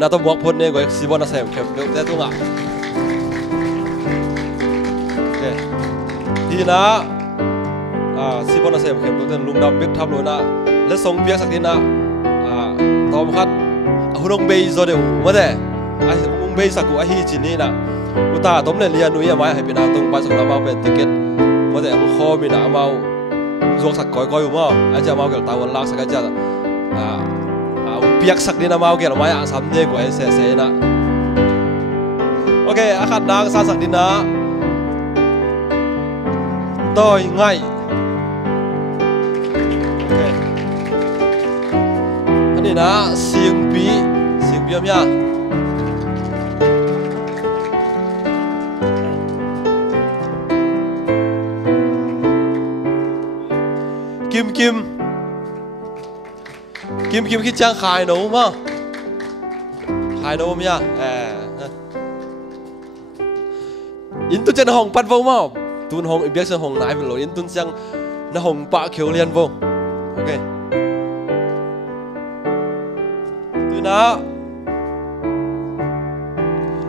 na to buat pun ni gue sibon asem kem dia tu ngak. Okay. Di na sibon asem kem tu ten lungdam big tham lo na letsong piak sak di na tom khat hunong bei zo de ma de ung bei saku a hi chin ni na uta tom le lian nu ya mai hai pina tung ba sak la mau pen ticket ma de ang kho mi na mau zuak sak koi koi ma a ja mau kel tawon lak sak ja piak sak di na mau kel mai a sam ne ko ai se na okay a khat dang sa sak di na toi ngai okay ani na siang pi am ya kim khi chang khai nấu mà khai nấu mà in tu chân hồng bắt vô mà tuôn hồng biết chân hồng nãy rồi in tuôn chang nó hồng bạ khiếu liền vô ok tu na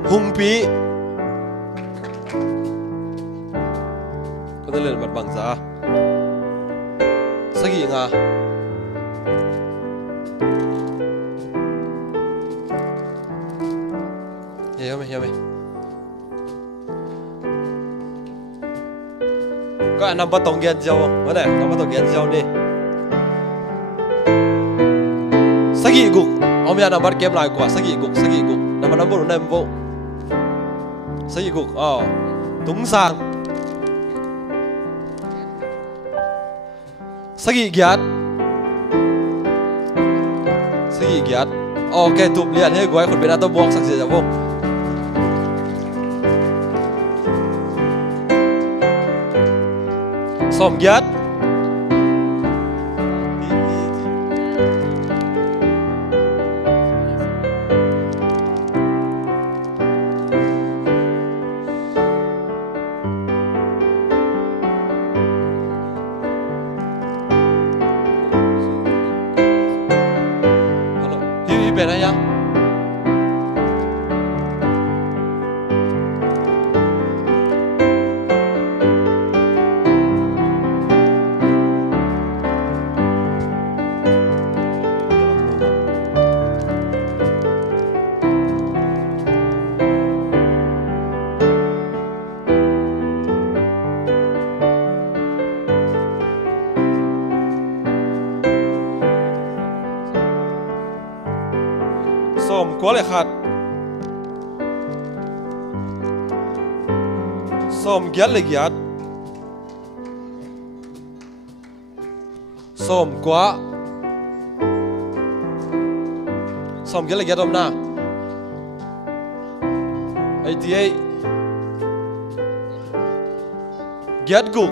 hung pi có thể lên mặt bằng giá sagi nga hiểu mày có anh nằm bắt tông gen dâu không? Vấn đề nằm bắt tông gen dâu đi sagi gục ông ya nằm bắt game lại quả sagi gục nằm bắt nằm bắt nằm vô sagi gục túng sang sagi giat ok tụp liền hết gói còn bên đó buông sắc gì vô xóm giat bên này nhá xóm quá lại khát xóm giat lại giat xóm quá xóm giat lại giat om na 88 giat gục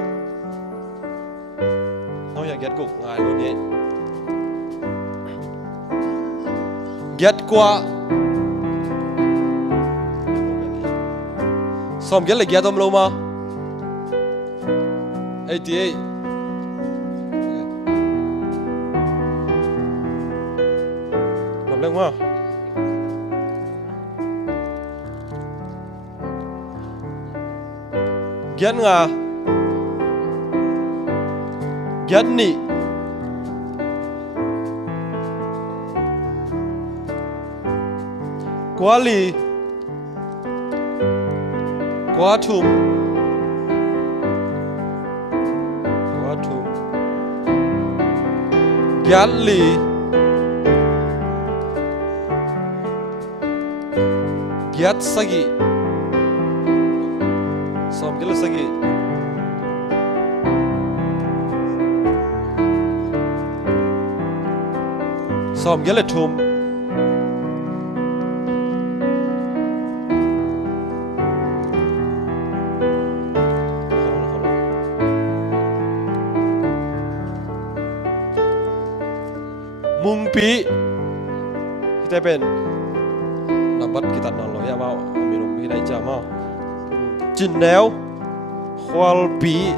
nói là giat gục ngài luôn đi giat qua xóm giat lại giat om lâu mà 88 làm lên mà giat nga giat ni quá lì quá thùng giat lì giat sagi xóm giat sagi xóm giat thùng mung pi kita pen lambat kita nol ya mau minum kita aja mau chin neo khoal pi